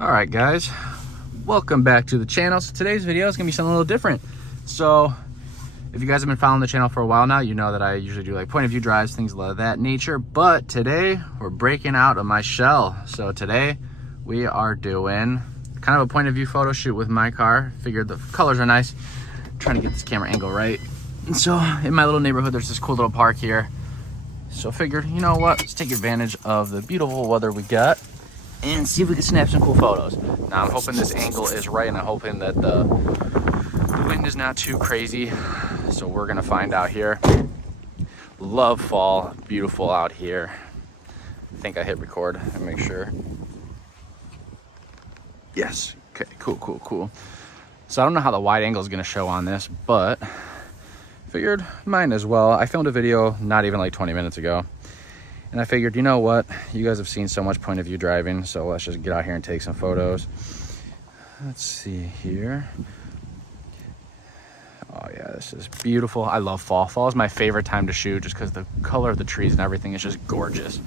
All right, guys, welcome back to the channel. So today's video is gonna be something a little different. So if you guys have been following the channel for a while now, you know that I usually do like point of view drives, things of that nature, but today we're breaking out of my shell. So today we are doing kind of a point of view photo shoot with my car. Figured the colors are nice, trying to get this camera angle right. And so in my little neighborhood, there's this cool little park here. So figured, you know what, let's take advantage of the beautiful weather we got and see if we can snap some cool photos. Now I'm hoping this angle is right, and I'm hoping that the wind is not too crazy. So we're gonna find out here. Love fall, beautiful out here. I think I hit record and make sure. Yes, okay, cool. So I don't know how the wide angle is gonna show on this, but figured mine as well. I filmed a video not even like 20 minutes ago. And I figured, you know what? You guys have seen so much point of view driving, so let's just get out here and take some photos. Let's see here. Oh yeah, this is beautiful. I love fall. Fall is my favorite time to shoot just because the color of the trees and everything is just gorgeous.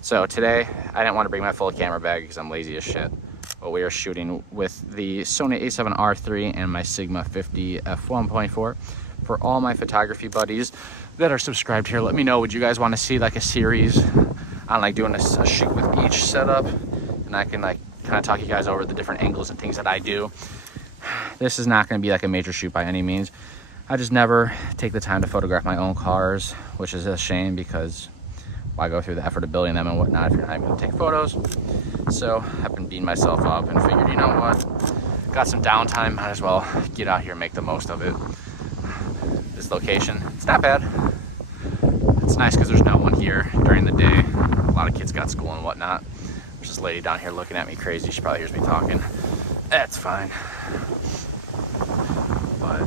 So today, I didn't want to bring my full camera bag because I'm lazy as shit. But we are shooting with the Sony a7R III and my Sigma 50 f1.4. For all my photography buddies that are subscribed here, let me know, would you guys want to see like a series on like doing a shoot with each setup, and I can like kind of talk you guys over the different angles and things that I do. This is not going to be like a major shoot by any means. I just never take the time to photograph my own cars, which is a shame because why go through the effort of building them and whatnot if you're not even going to take photos. So I've been beating myself up and figured, you know what, got some downtime, might as well get out here and make the most of it. This location, it's not bad. It's nice because there's no one here during the day. A lot of kids got school and whatnot. There's this lady down here looking at me crazy. She probably hears me talking. That's fine. But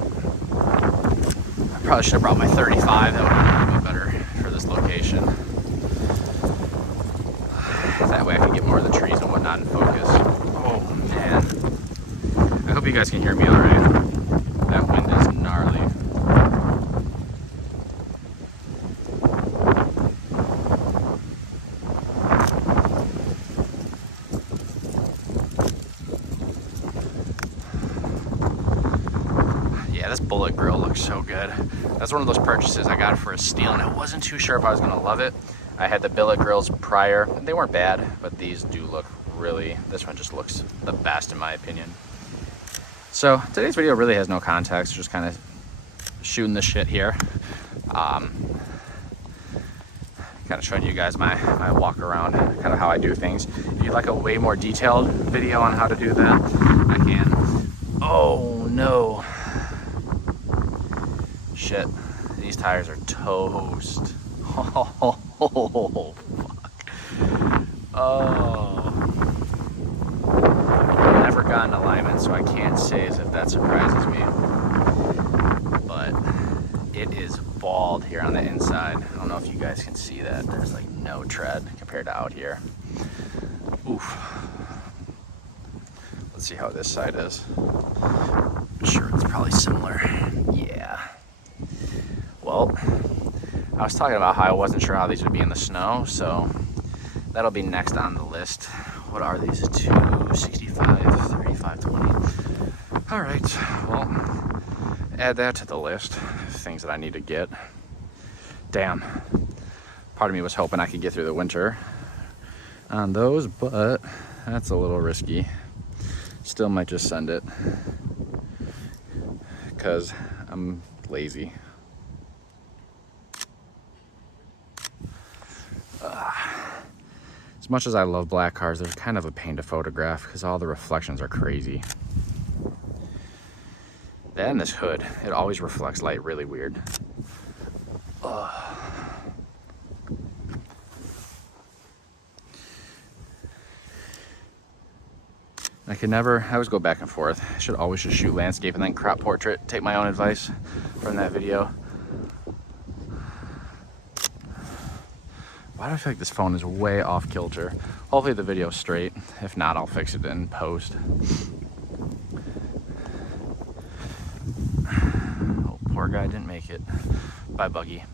I probably should have brought my 35. That would have been a little bit better for this location. That way I can get more of the trees and whatnot in focus. Oh man. I hope you guys can hear me all right. That wind is gnarly. This bullet grill looks so good. That's one of those purchases I got for a steal, and I wasn't too sure if I was gonna love it. I had the billet grills prior, and they weren't bad, but these do look really, this one just looks the best in my opinion. So today's video really has no context, just kind of shooting the shit here. Kind of showing you guys my walk around, kind of how I do things. If you'd like a way more detailed video on how to do that, I can. Oh no. Shit, these tires are toast. Oh, fuck. Oh. I've never gotten alignment, so I can't say as if that surprises me. But it is bald here on the inside. I don't know if you guys can see that. There's like no tread compared to out here. Oof. Let's see how this side is. I'm sure it's probably similar. Yeah. Well, I was talking about how I wasn't sure how these would be in the snow, so that'll be next on the list. What are these? 265, 35, 20. All right, well, add that to the list of things that I need to get. Damn, part of me was hoping I could get through the winter on those, but that's a little risky. Still might just send it because I'm lazy. As much as I love black cars, they're kind of a pain to photograph because all the reflections are crazy. Then this hood, it always reflects light really weird. Ugh. I always go back and forth. I should always just shoot landscape and then crop portrait. Take my own advice from that video. Why do I feel like this phone is way off kilter? Hopefully the video's straight. If not, I'll fix it in post. Oh, poor guy didn't make it. Bye, Buggy.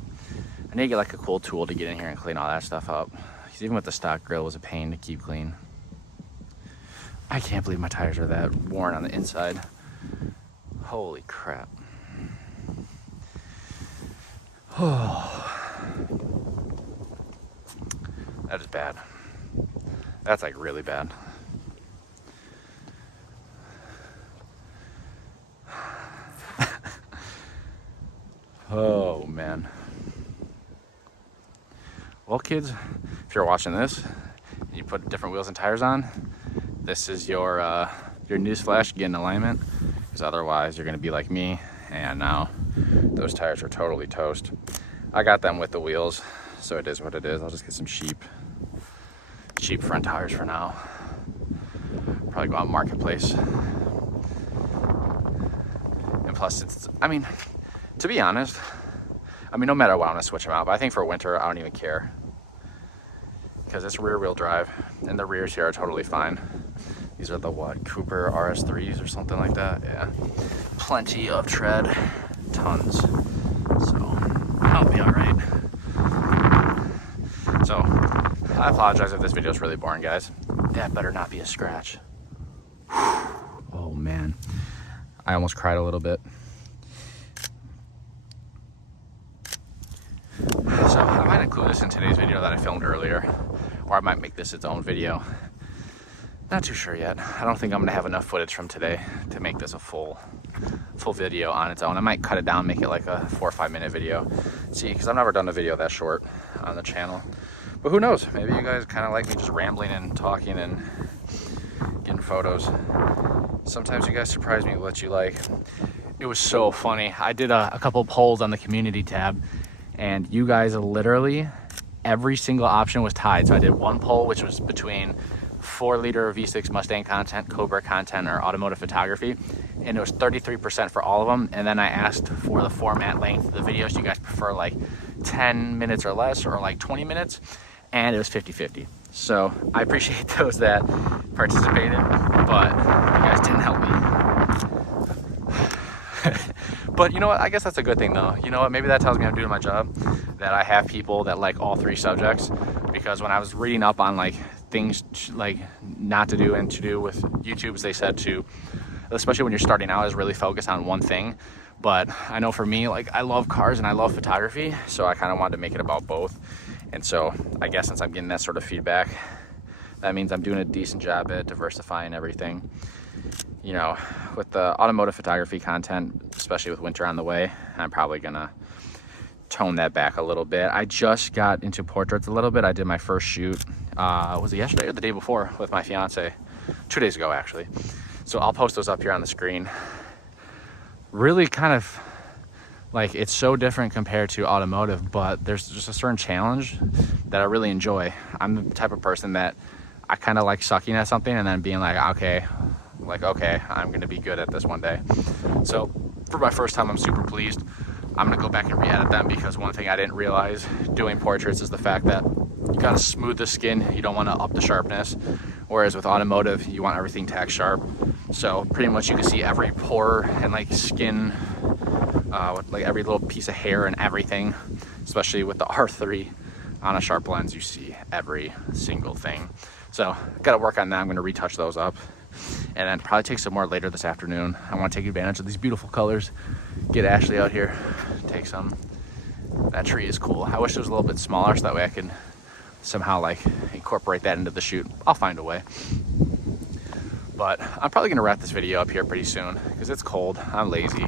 I need to get like a cool tool to get in here and clean all that stuff up. Because even with the stock grill, it was a pain to keep clean. I can't believe my tires are that worn on the inside. Holy crap. Oh, that is bad. That's like really bad. Oh man. Well, kids, if you're watching this, and you put different wheels and tires on, this is your newsflash, get in alignment, because otherwise you're gonna be like me, and now those tires are totally toast. I got them with the wheels, so it is what it is. I'll just get some cheap front tires for now. Probably go out marketplace. And plus, it's, I mean, to be honest, I mean, no matter what, I'm gonna switch them out, but I think for winter, I don't even care. Because it's rear wheel drive, and the rears here are totally fine. These are the what, Cooper RS3s or something like that, yeah. Plenty of tread, tons. So, I'll be all right. So, I apologize if this video is really boring, guys. That better not be a scratch. Oh man, I almost cried a little bit. So I might include this in today's video that I filmed earlier, or I might make this its own video. Not too sure yet. I don't think I'm gonna have enough footage from today to make this a full video on its own. I might cut it down, make it like a 4 or 5 minute video. See, because I've never done a video that short on the channel. But who knows? Maybe you guys kind of like me just rambling and talking and getting photos. Sometimes you guys surprise me with what you like. It was so funny. I did a couple polls on the community tab, and you guys literally, every single option was tied. So I did one poll, which was between 4-liter V6 Mustang content, Cobra content, or automotive photography, and it was 33% for all of them. And then I asked for the format length of the videos. Do you guys prefer like 10 minutes or less, or like 20 minutes? And it was 50-50. So I appreciate those that participated, but you guys didn't help me. But you know what, I guess that's a good thing though. You know what, maybe that tells me I'm doing my job, that I have people that like all 3 subjects. Because when I was reading up on like things like not to do and to do with YouTubes, they said to, especially when you're starting out, is really focus on one thing. But I know for me, like, I love cars and I love photography, so I kind of wanted to make it about both. And so I guess since I'm getting that sort of feedback, that means I'm doing a decent job at diversifying everything. You know, with the automotive photography content, especially with winter on the way, I'm probably gonna tone that back a little bit. I just got into portraits a little bit. I did my first shoot, was it yesterday or the day before, with my fiance? 2 days ago, actually. So I'll post those up here on the screen. Really kind of, like, it's so different compared to automotive, but there's just a certain challenge that I really enjoy. I'm the type of person that I kind of like sucking at something and then being like, okay, I'm gonna be good at this one day. So for my first time, I'm super pleased. I'm gonna go back and re-edit them, because one thing I didn't realize doing portraits is the fact that you gotta smooth the skin. You don't wanna up the sharpness. Whereas with automotive, you want everything tack sharp. So pretty much you can see every pore and like skin, like every little piece of hair and everything, especially with the R3 on a sharp lens, you see every single thing. So gotta work on that. I'm gonna retouch those up and then probably take some more later this afternoon. I wanna take advantage of these beautiful colors, get Ashley out here, take some. That tree is cool. I wish it was a little bit smaller so that way I could somehow like incorporate that into the shoot. I'll find a way. But I'm probably gonna wrap this video up here pretty soon because it's cold, I'm lazy,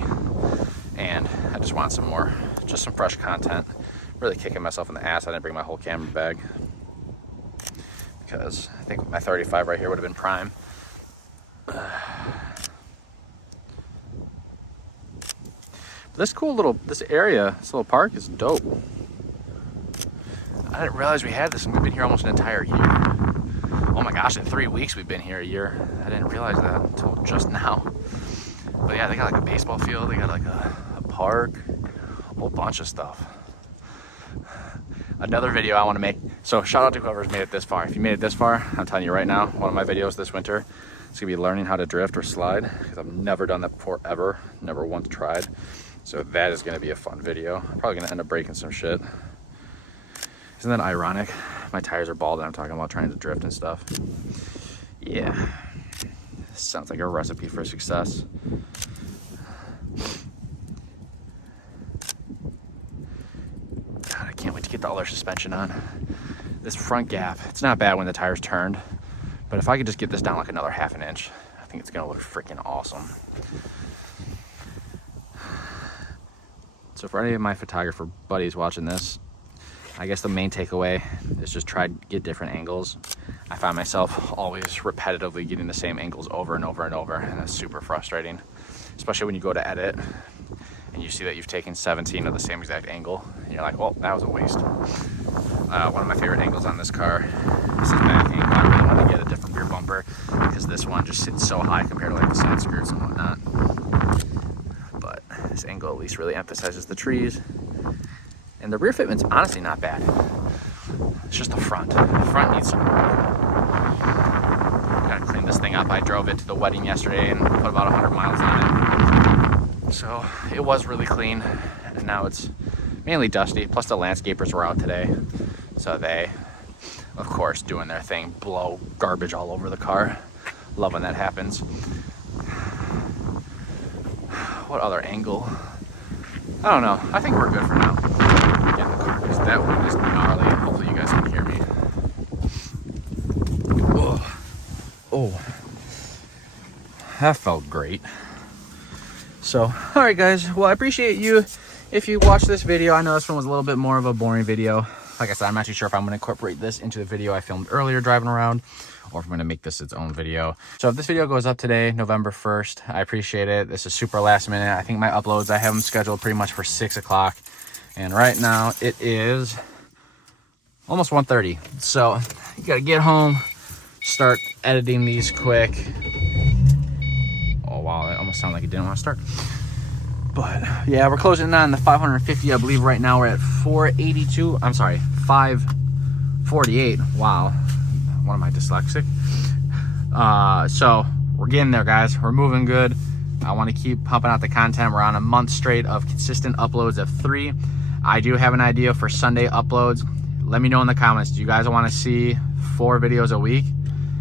and I just want some more, just some fresh content. Really kicking myself in the ass I didn't bring my whole camera bag, because I think my 35 right here would have been prime. This area, this little park is dope. I didn't realize we had this, and we've been here almost an entire year. Oh my gosh, in 3 weeks we've been here a year. I didn't realize that until just now. But yeah, they got like a baseball field, they got like a park, a whole bunch of stuff. Another video I want to make, so shout out to whoever's made it this far. If you made it this far, I'm telling you right now, one of my videos this winter, it's gonna be learning how to drift or slide, because I've never done that before ever, never once tried. So that is gonna be a fun video. I'm probably gonna end up breaking some shit. Isn't that ironic? My tires are bald and I'm talking about trying to drift and stuff. Yeah. This sounds like a recipe for success. God, I can't wait to get the other suspension on. This front gap, it's not bad when the tire's turned, but if I could just get this down like another ½ an inch, I think it's gonna look freaking awesome. So for any of my photographer buddies watching this, I guess the main takeaway is just try to get different angles. I find myself always repetitively getting the same angles over and over and over, and that's super frustrating, especially when you go to edit and you see that you've taken 17 of the same exact angle, and you're like, well, that was a waste. One of my favorite angles on this car is this back angle. I really want to get a different rear bumper because this one just sits so high compared to like the side skirts and whatnot. But this angle at least really emphasizes the trees. And the rear fitment's honestly not bad. It's just the front. The front needs some work. Gotta clean this thing up. I drove it to the wedding yesterday and put about 100 miles on it. So it was really clean, and now it's mainly dusty. Plus the landscapers were out today. So they, of course, doing their thing, blow garbage all over the car. Love when that happens. What other angle? I don't know. I think we're good for now. Get in the car because that one is gnarly. Hopefully you guys can hear me. Oh, that felt great. So, all right, guys. Well, I appreciate you if you watched this video. I know this one was a little bit more of a boring video. Like I said, I'm not too sure if I'm going to incorporate this into the video I filmed earlier driving around, or if I'm going to make this its own video. So if this video goes up today, November 1st, I appreciate it. This is super last minute. I think my uploads, I have them scheduled pretty much for 6 o'clock. And right now it is almost 1:30. So you got to get home, start editing these quick. Oh, wow, that almost sounded like it didn't want to start. But yeah, we're closing in on the 550. I believe right now we're at 482. I'm sorry, 548. Wow. What am I, dyslexic? So we're getting there, guys. We're moving good. I want to keep pumping out the content. We're on a month straight of consistent uploads of 3. I do have an idea for Sunday uploads. Let me know in the comments. Do you guys want to see 4 videos a week?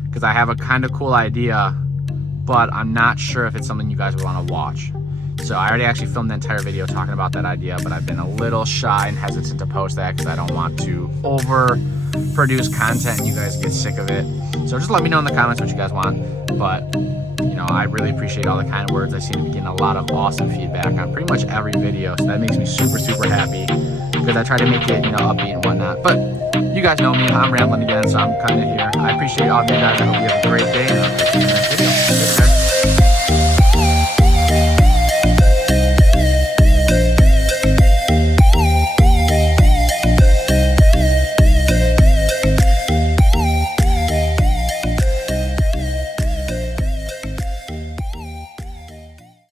Because I have a kind of cool idea, but I'm not sure if it's something you guys would want to watch. So I already actually filmed the entire video talking about that idea, but I've been a little shy and hesitant to post that because I don't want to overproduce content and you guys get sick of it. So just let me know in the comments what you guys want. But, you know, I really appreciate all the kind words. I seem to be getting a lot of awesome feedback on pretty much every video. So that makes me super, super happy because I try to make it, you know, upbeat and whatnot. But you guys know me. I'm rambling again, so I'm kind of here. I appreciate all of you guys. I hope you have a great day. And I'll catch you in the next video.